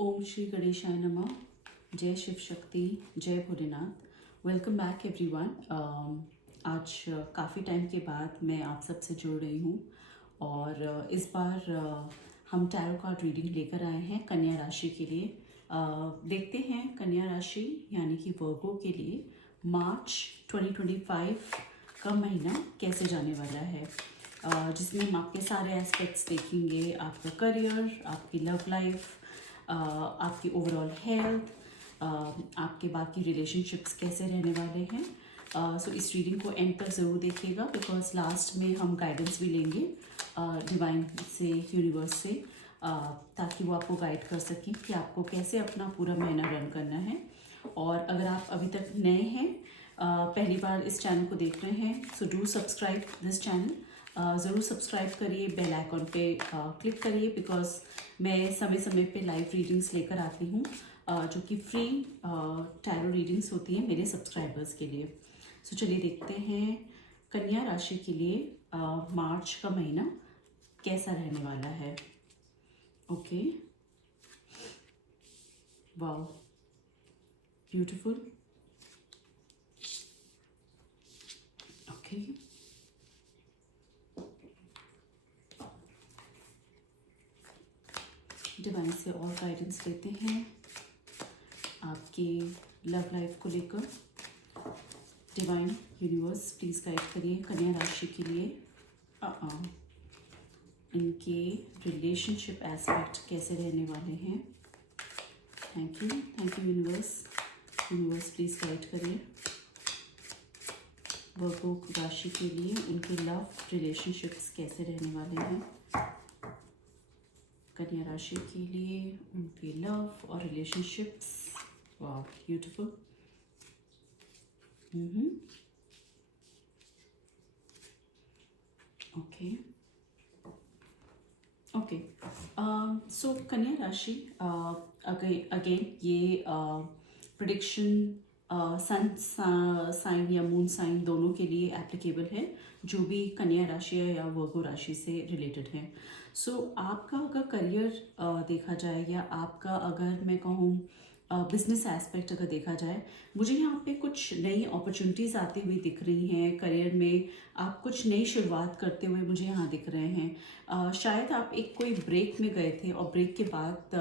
ओम श्री गणेशाय नमः। जय शिव शक्ति, जय भोलेनाथ। Welcome back everyone. आज काफ़ी टाइम के बाद मैं आप सबसे जुड़ रही हूँ और इस बार हम टैरो कार्ड रीडिंग लेकर आए हैं कन्या राशि के लिए। देखते हैं कन्या राशि यानी कि वर्गो के लिए मार्च 2025 का महीना कैसे जाने वाला है, जिसमें हम आपके सारे एस्पेक्ट्स देखेंगे। आपका करियर, आपकी लव लाइफ, आपकी ओवरऑल हेल्थ, आपके बाकी रिलेशनशिप्स कैसे रहने वाले हैं। सो इस रीडिंग को एंड तक ज़रूर देखिएगा बिकॉज लास्ट में हम गाइडेंस भी लेंगे डिवाइन से, यूनिवर्स से, ताकि वो आपको गाइड कर सकें कि आपको कैसे अपना पूरा महीना रन करना है। और अगर आप अभी तक नए हैं, पहली बार इस चैनल को देख रहे हैं, so do subscribe this channel. ज़रूर सब्सक्राइब करिए, बेल आइकॉन पे क्लिक करिए बिकॉज मैं समय समय पे लाइव रीडिंग्स लेकर आती हूँ, जो कि फ्री टैरो रीडिंग्स होती हैं मेरे सब्सक्राइबर्स के लिए। सो चलिए देखते हैं कन्या राशि के लिए मार्च का महीना कैसा रहने वाला है। Okay, wow, beautiful. Okay, divine से और गाइडेंस लेते हैं आपकी लव लाइफ को लेकर। डिवाइन यूनिवर्स प्लीज़ गाइड करिए कन्या राशि के लिए इनके रिलेशनशिप एस्पेक्ट कैसे रहने वाले हैं। Thank you universe. Universe please guide करिए वर्गो राशि के लिए उनके लव रिलेशनशिप्स कैसे रहने वाले हैं। कन्या राशि के लिए उनके लव और रिलेशनशिप्स। वाह, ब्यूटीफुल। ओके ओके, सो कन्या राशि, अगेन ये प्रिडिक्शन सन साइन या मून साइन दोनों के लिए एप्लीकेबल है, जो भी कन्या राशि या वर्गो राशि से रिलेटेड है। सो आपका अगर करियर देखा जाए या आपका अगर मैं कहूँ बिजनेस एस्पेक्ट अगर देखा जाए, मुझे यहाँ पे कुछ नई अपॉर्चुनिटीज़ आती हुई दिख रही हैं करियर में। आप कुछ नई शुरुआत करते हुए मुझे यहाँ दिख रहे हैं। शायद आप एक कोई ब्रेक में गए थे और ब्रेक के बाद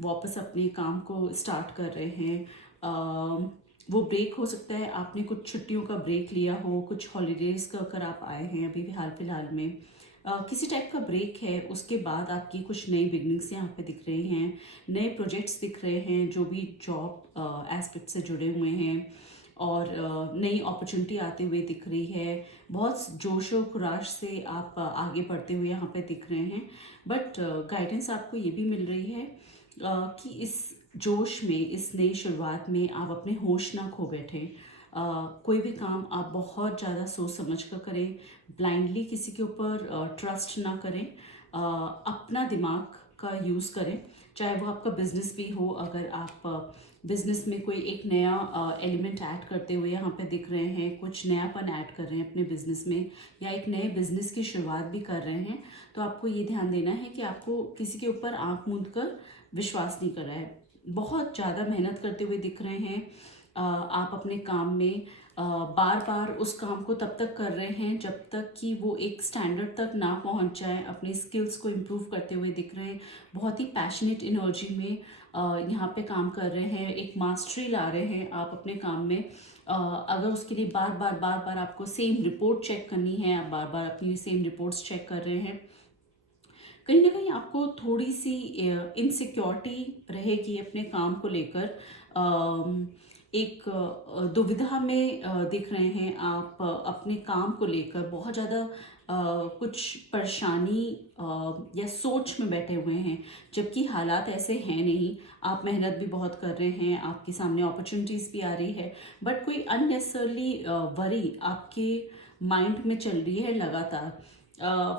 वापस अपने काम को स्टार्ट कर रहे हैं। वो ब्रेक हो सकता है आपने कुछ छुट्टियों का ब्रेक लिया हो, कुछ हॉलीडेज़ का अगर आप आए हैं अभी हाल फिलहाल में, किसी टाइप का ब्रेक है। उसके बाद आपकी कुछ नई बिगनिंग्स यहाँ पे दिख रही हैं, नए प्रोजेक्ट्स दिख रहे हैं जो भी जॉब एस्पेक्ट से जुड़े हुए हैं, और नई अपॉर्चुनिटी आते हुए दिख रही है। बहुत जोश और खुराश से आप आगे बढ़ते हुए यहाँ पे दिख रहे हैं। बट गाइडेंस आपको ये भी मिल रही है कि इस जोश में, इस नई शुरुआत में आप अपने होश ना खो बैठें। कोई भी काम आप बहुत ज़्यादा सोच समझ कर करें, ब्लाइंडली किसी के ऊपर ट्रस्ट ना करें। अपना दिमाग का यूज़ करें, चाहे वो आपका बिजनेस भी हो। अगर आप बिजनेस में कोई एक नया एलिमेंट ऐड करते हुए यहाँ पे दिख रहे हैं, कुछ नयापन ऐड कर रहे हैं अपने बिजनेस में, या एक नए बिजनेस की शुरुआत भी कर रहे हैं, तो आपको ये ध्यान देना है कि आपको किसी के ऊपर आंख मूंद कर विश्वास नहीं कर रहा है। बहुत ज़्यादा मेहनत करते हुए दिख रहे हैं आप अपने काम में। बार बार उस काम को तब तक कर रहे हैं जब तक कि वो एक स्टैंडर्ड तक ना पहुंच जाए। अपने स्किल्स को इम्प्रूव करते हुए दिख रहे हैं, बहुत ही पैशनेट एनर्जी में यहाँ पे काम कर रहे हैं, एक मास्टरी ला रहे हैं आप अपने काम में। अगर उसके लिए बार बार आपको सेम रिपोर्ट चेक करनी है, आप बार बार अपनी सेम रिपोर्ट्स चेक कर रहे हैं, कहीं ना कहीं आपको थोड़ी सी इनसिक्योरिटी रहेगी अपने काम को लेकर। एक दुविधा में दिख रहे हैं आप अपने काम को लेकर। बहुत ज़्यादा कुछ परेशानी या सोच में बैठे हुए हैं, जबकि हालात ऐसे हैं नहीं। आप मेहनत भी बहुत कर रहे हैं, आपके सामने अपॉर्चुनिटीज़ भी आ रही है, बट कोई अननेसेसरली वरी आपके माइंड में चल रही है लगातार।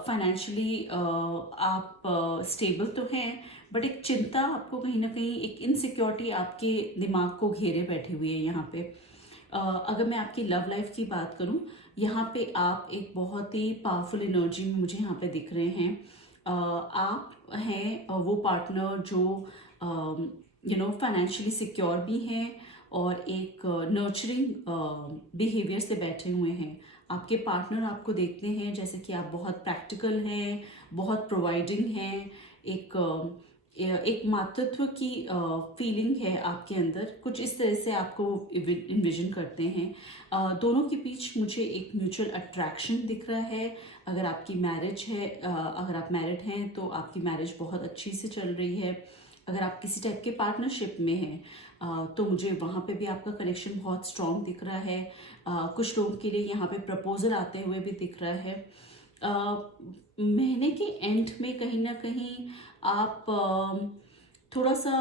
फाइनेंशियली आप स्टेबल तो हैं, बट एक चिंता आपको कहीं ना कहीं, एक इनसिक्योरिटी आपके दिमाग को घेरे बैठी हुई है यहाँ पे। अगर मैं आपकी लव लाइफ की बात करूँ, यहाँ पे आप एक बहुत ही पावरफुल एनर्जी में मुझे यहाँ पे दिख रहे हैं। आप हैं वो पार्टनर जो फाइनेंशियली सिक्योर भी हैं और एक नर्चरिंग बिहेवियर से बैठे हुए हैं। आपके पार्टनर आपको देखते हैं जैसे कि आप बहुत प्रैक्टिकल हैं, बहुत प्रोवाइडिंग हैं, एक मातृत्व की फीलिंग है आपके अंदर, कुछ इस तरह से आपको इन्विजन करते हैं। दोनों के बीच मुझे एक म्यूचुअल अट्रैक्शन दिख रहा है। अगर आपकी मैरिज है, अगर आप मैरिड हैं तो आपकी मैरिज बहुत अच्छी से चल रही है। अगर आप किसी टाइप के पार्टनरशिप में हैं तो मुझे वहाँ पे भी आपका कनेक्शन बहुत स्ट्रॉन्ग दिख रहा है। कुछ लोगों के लिए यहाँ पे प्रपोजल आते हुए भी दिख रहा है। महीने के एंड में कहीं ना कहीं आप थोड़ा सा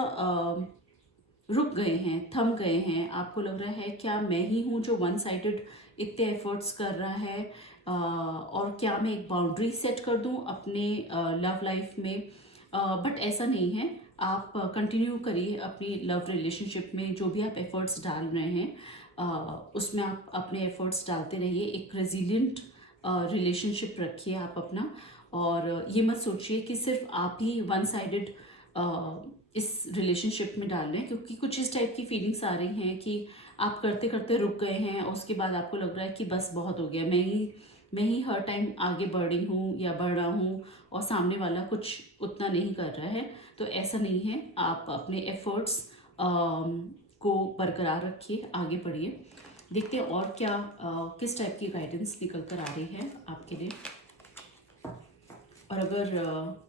रुक गए हैं, थम गए हैं। आपको लग रहा है क्या मैं ही हूँ जो वन साइडेड इतने एफर्ट्स कर रहा है, और क्या मैं एक बाउंड्री सेट कर दूँ अपने लव लाइफ में। बट ऐसा नहीं है। आप कंटिन्यू करिए अपनी लव रिलेशनशिप में, जो भी आप एफर्ट्स डाल रहे हैं उसमें आप अपने एफर्ट्स डालते रहिए। एक रेजिलिएंट रिलेशनशिप रखिए आप अपना, और ये मत सोचिए कि सिर्फ आप ही वन साइडेड इस रिलेशनशिप में डाल रहे हैं, क्योंकि कुछ इस टाइप की फीलिंग्स आ रही हैं कि आप करते करते रुक गए हैं और उसके बाद आपको लग रहा है कि बस बहुत हो गया, मैं ही हर टाइम आगे बढ़ रही हूँ या बढ़ रहा हूँ और सामने वाला कुछ उतना नहीं कर रहा है। तो ऐसा नहीं है। आप अपने एफर्ट्स को बरकरार रखिए, आगे बढ़िए। देखते हैं और क्या किस टाइप की गाइडेंस निकल कर आ रही है आपके लिए। और अगर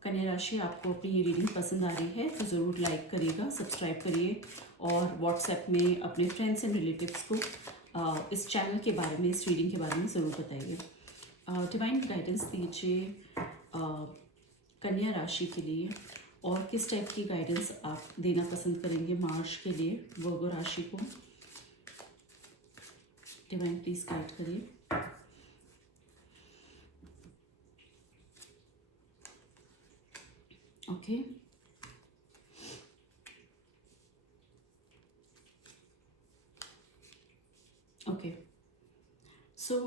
कन्या राशि आपको अपनी ये रीडिंग पसंद आ रही है तो ज़रूर लाइक करिएगा, सब्सक्राइब करिए और व्हाट्सएप में अपने फ्रेंड्स एंड रिलेटिव्स को इस चैनल के बारे में, इस रीडिंग के बारे में ज़रूर बताइए। डिवाइन गाइडेंस दीजिए कन्या राशि के लिए, और किस टाइप की गाइडेंस आप देना पसंद करेंगे मार्च के लिए वर्गो राशि को। डिवाइन प्लीज़ गाइड करिए। Okay, okay. सो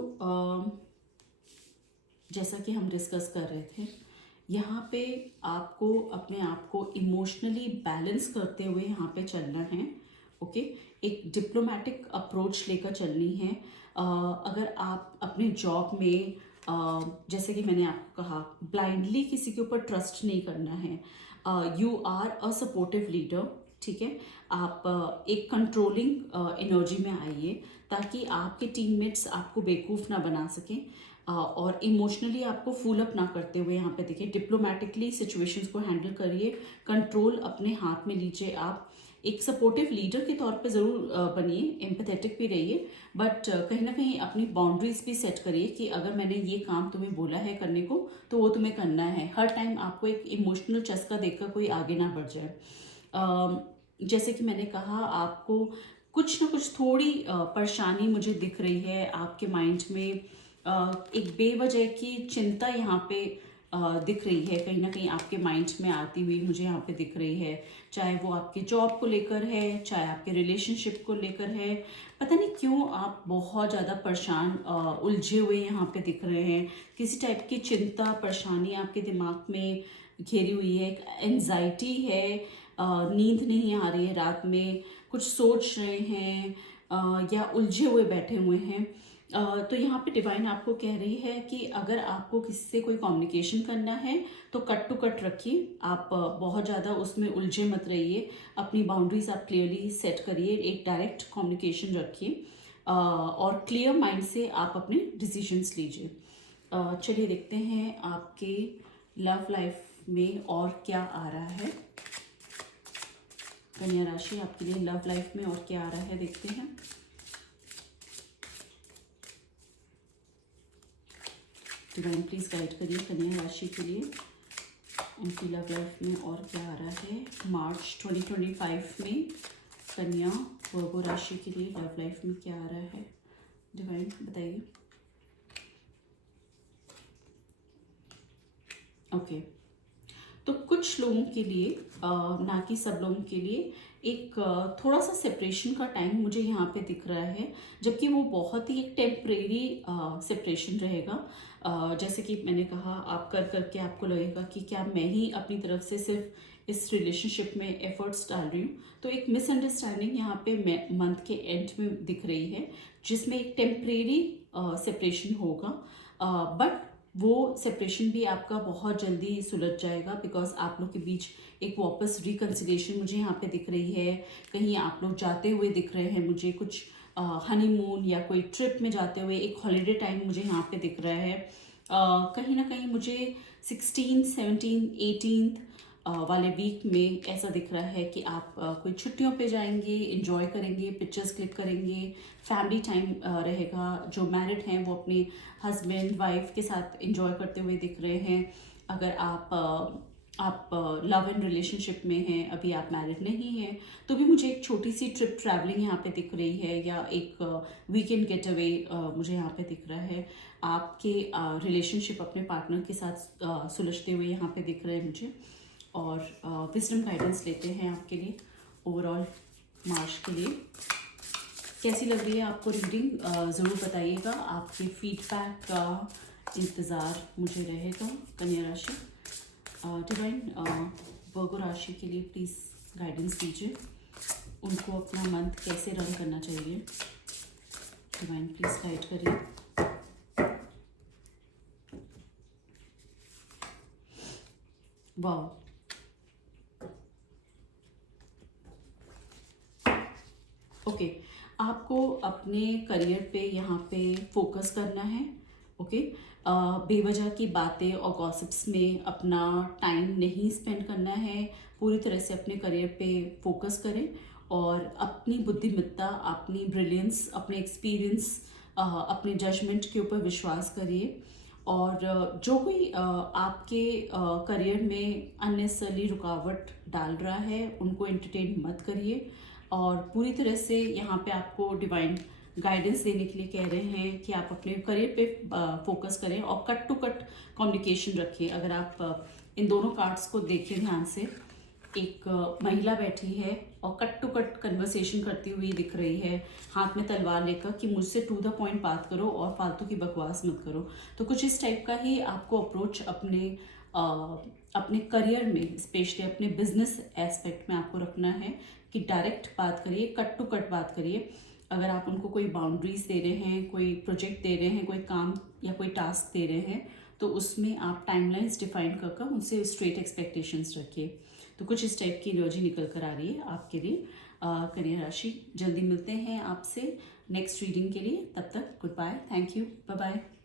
जैसा कि हम डिस्कस कर रहे थे, यहाँ पे आपको अपने आप को इमोशनली बैलेंस करते हुए यहाँ पे चलना है। ओके, एक डिप्लोमेटिक अप्रोच लेकर चलनी है। अगर आप अपने जॉब में जैसे कि मैंने आपको कहा, ब्लाइंडली किसी के ऊपर ट्रस्ट नहीं करना है। You are a supportive leader, ठीक है। आप एक कंट्रोलिंग एनर्जी में आइए ताकि आपके टीममेट्स आपको बेवकूफ़ ना बना सकें, और इमोशनली आपको फूल अप ना करते हुए यहाँ पे देखिए डिप्लोमेटिकली सिचुएशंस को हैंडल करिए, कंट्रोल अपने हाथ में लीजिए। आप एक सपोर्टिव लीडर के तौर पे ज़रूर बनिए, एम्पैथेटिक भी रहिए, बट कहीं ना कहीं अपनी बाउंड्रीज भी सेट करिए कि अगर मैंने ये काम तुम्हें बोला है करने को तो वो तुम्हें करना है। हर टाइम आपको एक इमोशनल चस्का देकर कोई आगे ना बढ़ जाए। जैसे कि मैंने कहा, आपको कुछ ना कुछ थोड़ी परेशानी मुझे दिख रही है आपके माइंड में। एक बेवजह की चिंता यहाँ पे दिख रही है, कहीं ना कहीं आपके माइंड में आती हुई मुझे यहाँ पे दिख रही है। चाहे वो आपके जॉब को लेकर है, चाहे आपके रिलेशनशिप को लेकर है। पता नहीं क्यों आप बहुत ज़्यादा परेशान, उलझे हुए यहाँ पे दिख रहे हैं। किसी टाइप की चिंता, परेशानी आपके दिमाग में घेरी हुई है, एंजाइटी है, नींद नहीं आ रही है रात में, कुछ सोच रहे हैं या उलझे हुए बैठे हुए हैं। तो यहाँ पे डिवाइन आपको कह रही है कि अगर आपको किसी से कोई कम्युनिकेशन करना है तो कट टू कट रखिए। आप बहुत ज़्यादा उसमें उलझे मत रहिए। अपनी बाउंड्रीज आप क्लियरली सेट करिए, एक डायरेक्ट कम्युनिकेशन रखिए, और क्लियर माइंड से आप अपने डिसीजंस लीजिए। चलिए देखते हैं आपके लव लाइफ में और क्या आ रहा है। कन्या राशि आपके लिए लव लाइफ में और क्या आ रहा है, देखते हैं। डिवाइन प्लीज गाइड करिए कन्या राशि के लिए, उनकी लव लाइफ में और क्या आ रहा है मार्च 2025 में। कन्या वर्गो राशि के लिए लव लाइफ में क्या आ रहा है, डिवाइन बताइए। ओके, तो कुछ लोगों के लिए ना कि सब लोगों के लिए एक थोड़ा सा सेपरेशन का टाइम मुझे यहाँ पे दिख रहा है, जबकि वो बहुत ही एक टेम्परेरी सेपरेशन रहेगा। जैसे कि मैंने कहा, आप कर करके आपको लगेगा कि क्या मैं ही अपनी तरफ से सिर्फ इस रिलेशनशिप में एफर्ट्स डाल रही हूँ। तो एक मिसअंडरस्टैंडिंग यहाँ पे मंथ के एंड में दिख रही है, जिसमें एक टेम्परेरी सेपरेशन होगा, बट वो सेपरेशन भी आपका बहुत जल्दी सुलझ जाएगा, बिकॉज आप लोग के बीच एक वापस रिकन्सिलिएशन मुझे यहाँ पे दिख रही है। कहीं आप लोग जाते हुए दिख रहे हैं मुझे, कुछ हनीमून या कोई ट्रिप में जाते हुए, एक हॉलीडे टाइम मुझे यहाँ पे दिख रहा है। कहीं ना कहीं मुझे 16, 17, 18 वाले वीक में ऐसा दिख रहा है कि आप कोई छुट्टियों पे जाएंगे, एंजॉय करेंगे, पिक्चर्स क्लिक करेंगे, फैमिली टाइम रहेगा। जो मैरिड हैं वो अपने हस्बैंड वाइफ के साथ एंजॉय करते हुए दिख रहे हैं। अगर आप लव एंड रिलेशनशिप में हैं, अभी आप मैरिड नहीं हैं, तो भी मुझे एक छोटी सी ट्रिप ट्रैवलिंग यहाँ पे दिख रही है, या एक वीकेंड गेट अवे मुझे यहाँ पे दिख रहा है। आपके रिलेशनशिप अपने पार्टनर के साथ सुलझते हुए यहाँ पे दिख रहे हैं मुझे। और विजडम गाइडेंस लेते हैं आपके लिए ओवरऑल मार्च के लिए। कैसी लग रही है आपको रीडिंग, ज़रूर बताइएगा। आपके फीडबैक का इंतज़ार मुझे रहेगा। कन्या राशि, डिवाइन वर्गो राशि के लिए प्लीज़ गाइडेंस दीजिए। उनको अपना मंथ कैसे रन करना चाहिए, डिवाइन प्लीज़ गाइड करिए। वाह, ओके, आपको अपने करियर पे यहाँ पे फोकस करना है। ओके, बेवजह की बातें और गॉसिप्स में अपना टाइम नहीं स्पेंड करना है। पूरी तरह से अपने करियर पे फोकस करें और अपनी बुद्धिमत्ता, अपनी ब्रिलियंस, अपने एक्सपीरियंस, अपने जजमेंट के ऊपर विश्वास करिए। और जो कोई आपके करियर में अननेसेसरली रुकावट डाल रहा है, उनको एंटरटेन मत करिए। और पूरी तरह से यहाँ पे आपको डिवाइन गाइडेंस देने के लिए कह रहे हैं कि आप अपने करियर पे फोकस करें और कट टू कट कम्युनिकेशन रखें। अगर आप इन दोनों कार्ड्स को देखें ध्यान से, एक महिला बैठी है और कट टू कट कन्वर्सेशन करती हुई दिख रही है, हाथ में तलवार लेकर, कि मुझसे टू द पॉइंट बात करो और फालतू की बकवास मत करो। तो कुछ इस टाइप का ही आपको अप्रोच अपने करियर में, स्पेशली अपने बिजनेस एस्पेक्ट में आपको रखना है कि डायरेक्ट बात करिए, कट टू कट बात करिए। अगर आप उनको कोई बाउंड्रीज दे रहे हैं, कोई प्रोजेक्ट दे रहे हैं, कोई काम या कोई टास्क दे रहे हैं, तो उसमें आप टाइमलाइंस डिफाइन कर उनसे स्ट्रेट एक्सपेक्टेशंस रखिए। तो कुछ इस टाइप की एनर्जी निकल कर आ रही है आपके लिए कन्या राशि। जल्दी मिलते हैं आपसे नेक्स्ट रीडिंग के लिए, तब तक goodbye, thank you, bye bye.